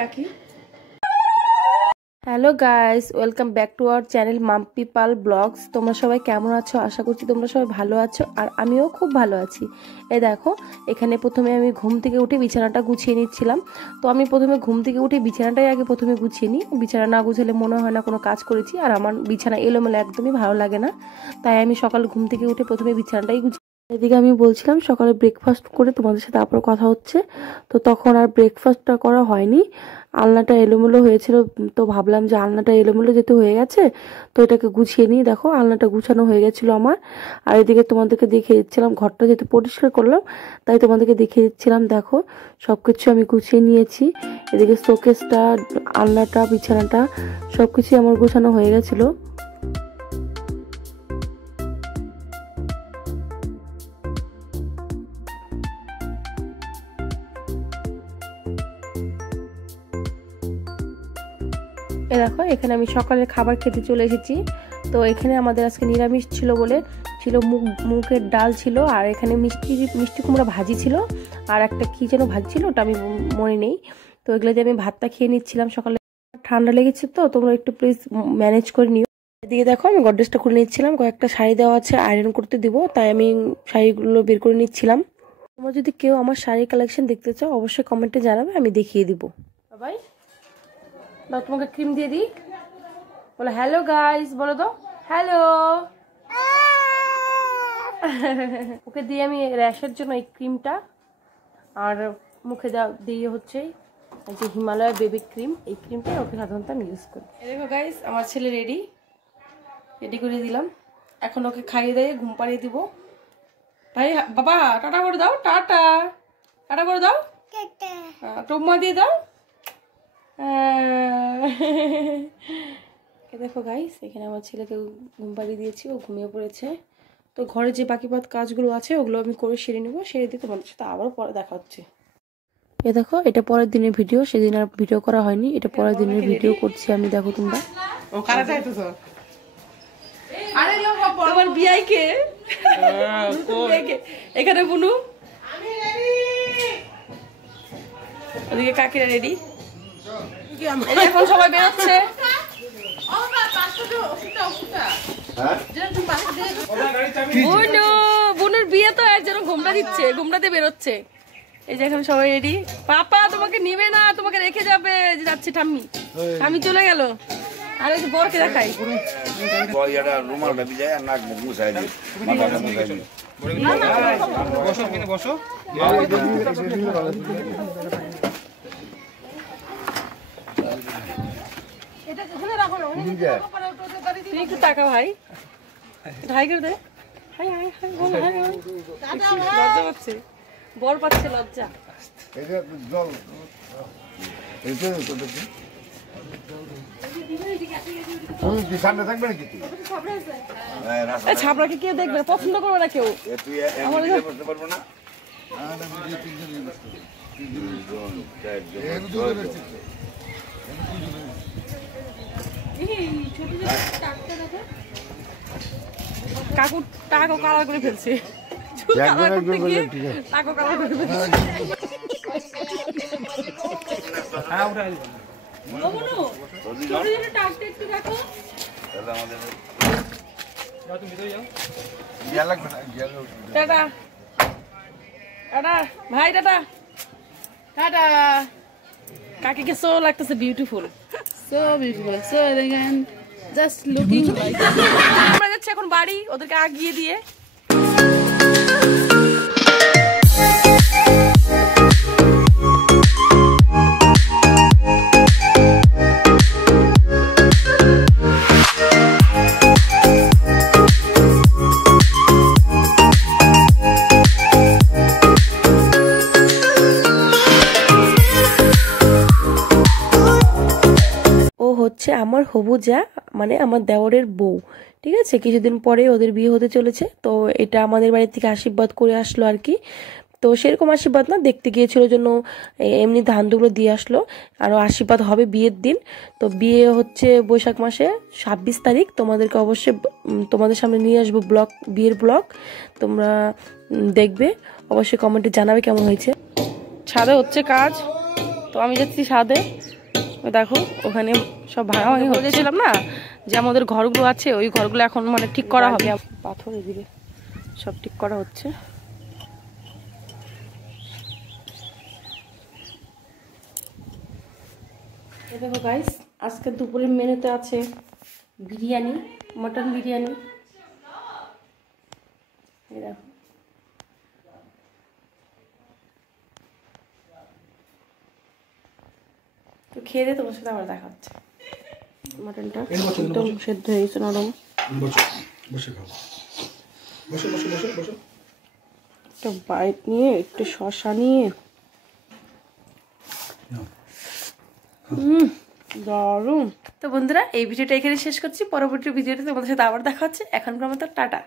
কাকি। Hello guys, welcome back to our channel Mampi Pal blogs. তোমরা সবাই কেমন আছো? আশা করছি তোমরা সবাই ভালো আছো, আর আমিও খুব ভালো আছি। এই দেখো, এখানে প্রথমে আমি ঘুম থেকে উঠে বিছানাটা গুছিয়ে নিচ্ছিলাম। তো আমি প্রথমে ঘুম থেকে উঠে বিছানাটাই আগে প্রথমে গুছিয়ে নিই। বিছানা না গুছালে মনে হয় না কোনো কাজ করেছি, আর আমার বিছানা এলোমেলো একদমই ভালো লাগে না। তাই আমি সকাল ঘুম থেকে উঠে প্রথমে বিছানাটাই গুছিয়ে। এদিকে আমি বলছিলাম সকালে ব্রেকফাস্ট করে তোমাদের সাথে আবার কথা হচ্ছে, তো তখন আর ব্রেকফাস্টটা করা হয়নি। আলনাটা এলোমেলো হয়েছিল, তো ভাবলাম যে আলনাটা এলোমেলো যেতে হয়ে গেছে, তো এটাকে গুছিয়ে নিই। দেখো, আলনাটা গুছানো হয়ে গেছিলো আমার। আর এদিকে তোমাদেরকে দেখিয়ে দিচ্ছিলাম, ঘরটা যেহেতু পরিষ্কার করলাম তাই তোমাদেরকে দেখিয়ে দিচ্ছিলাম। দেখো, সব কিছু আমি গুছিয়ে নিয়েছি। এদিকে শোকেসটা, আলনাটা, বিছানাটা সব কিছুই আমার গুছানো হয়ে গেছিলো। দেখো, এখানে আমি সকালের খাবার খেতে চলে এসেছি। তো এখানে আমাদের আজকে নিরামিষ ছিল বলে ছিল মুগের ডাল ছিল, আর এখানে মিষ্টি কুমড়া ভাজি ছিল, আর একটা কি যেন ভাজি ছিল, ওটা আমি মনে নেই। তো এগুলো দিয়ে আমি ভাতটা খেয়ে নিচ্ছিলাম। সকালে ঠান্ডা লেগেছে, তো তোমরা একটু প্লিজ ম্যানেজ করে নিও। এদিকে দেখো, আমি গডরেজটা খুলে নিচ্ছিলাম। কয়েকটা শাড়ি দেওয়া আছে, আয়রন করতে দিব, তাই আমি শাড়িগুলো বের করে নিচ্ছিলাম। তোমরা যদি কেউ আমার শাড়ির কালেকশন দেখতে চাও অবশ্যই কমেন্টে জানাবে, আমি দেখিয়ে দিব। বাই, দাও তোমাকে ক্রিম দিয়ে দিই। বলো হ্যালো গাইস, বলো তো হ্যালো। ওকে দিয়ে আমি র্যাশের জন্য এই ক্রিমটা, আর মুখে দিয়ে হচ্ছে যে হিমালয় বেবি ক্রিম, এই ক্রিমটা ওকে সাধারণত আমি ইউজ করি। দেখো গাইস, আমার ছেলে রেডি করে দিলাম। এখন ওকে খাইয়ে দিয়ে ঘুম পাড়িয়ে দিব। ভাই বাবা, টাটা করে দাও, টাটা টাটা করে দাও, টোম্মা দিয়ে দাও। দেখো গাইস, এখানে আমার ছেলেকে ঘুম পাড়িয়ে দিয়েছি, ও ঘুমিয়ে পড়েছে। তো ঘরে যে বাকি কাজগুলো আছে ওগুলো আমি করে সেরে নেবো। সেরে দিয়ে তোমাদের সাথে আবারও পরে দেখা হচ্ছে। এ দেখো, এটা পরের দিনের ভিডিও, সেদিন আর ভিডিও করা হয়নি, এটা পরের দিনের ভিডিও করছি আমি। দেখো তোমরা এখানে বুনু, ওদিকে কাকিরা রেডি। এখন সবাই বেরোচ্ছে। বুনুর বিয়ে তো এর জন্য ঘুমটা দিচ্ছে, ঘুমটাতে বেরোচ্ছে। এই যে এখন সবাই রেডি। পাপা তোমাকে নিবে না, তোমাকে রেখে যাবে, যাচ্ছে ঠাম্মি। ঠাম্মি চলে গেল। আর এই যে বরকে দেখাই, একটু টাকা ভাই, হাই করে দে। হাই হাই হাই, লজ্জা পাচ্ছে, বর পাচ্ছে লজ্জা। ছাপড়াকে কেউ দেখবে, পছন্দ করবে না কেউ। কাকু টাকা কালার করে ফেলছে, টাকা কালার করে ফেলছে। টাটা টাটা ভাই, টাটা টাটা। কাকিকে সো লাগতেছে beautiful, so beautiful, so elegant, just looking like. আমরা যাচ্ছি এখন বাড়ি, ওদেরকে আগিয়ে দিয়ে। হচ্ছে আমার হবু যা, মানে আমার দেওরের বউ, ঠিক আছে। কিছুদিন পরে ওদের বিয়ে হতে চলেছে, তো এটা আমাদের বাড়ি থেকে আশীর্বাদ করে আসলো আর কি। তো সেরকম আশীর্বাদ না, দেখতে গিয়েছিল জন্য এমনি ধান দুগুলো দিয়ে আসলো। আরও আশীর্বাদ হবে বিয়ের দিন। তো বিয়ে হচ্ছে বৈশাখ মাসে 26 তারিখ। তোমাদেরকে অবশ্যই তোমাদের সামনে নিয়ে আসবো ব্লগ, বিয়ের ব্লগ। তোমরা দেখবে, অবশ্যই কমেন্টে জানাবে কেমন হয়েছে। ছাদে হচ্ছে কাজ, তো আমি যাচ্ছি ছাদে। দেখো ওখানে সব ভাঙাভাঙি হয়েছিলাম না, যে আমাদের ঘরগুলো আছে ওই ঘরগুলো এখন মানে ঠিক করা হবে। পাথর এদিকে সব ঠিক করা হচ্ছে। দেখো গাইস, আজকে দুপুরের মেনুতে আছে বিরিয়ানি, মটন বিরিয়ানি। এই দেখো, তো খেয়ে দিয়ে তোমার সাথে আবার দেখা হচ্ছে। মটনটা একদম সেদ্ধ হয়ে গেছে, নরম। একটা বাইট নিয়ে একটু শসা নিয়ে, দারুন। তো বন্ধুরা, এই ভিডিওটা এখানে শেষ করছি। পরবর্তী ভিডিওতে তোমাদের সাথে আবার দেখা হচ্ছে। এখনকার মতো টাটা।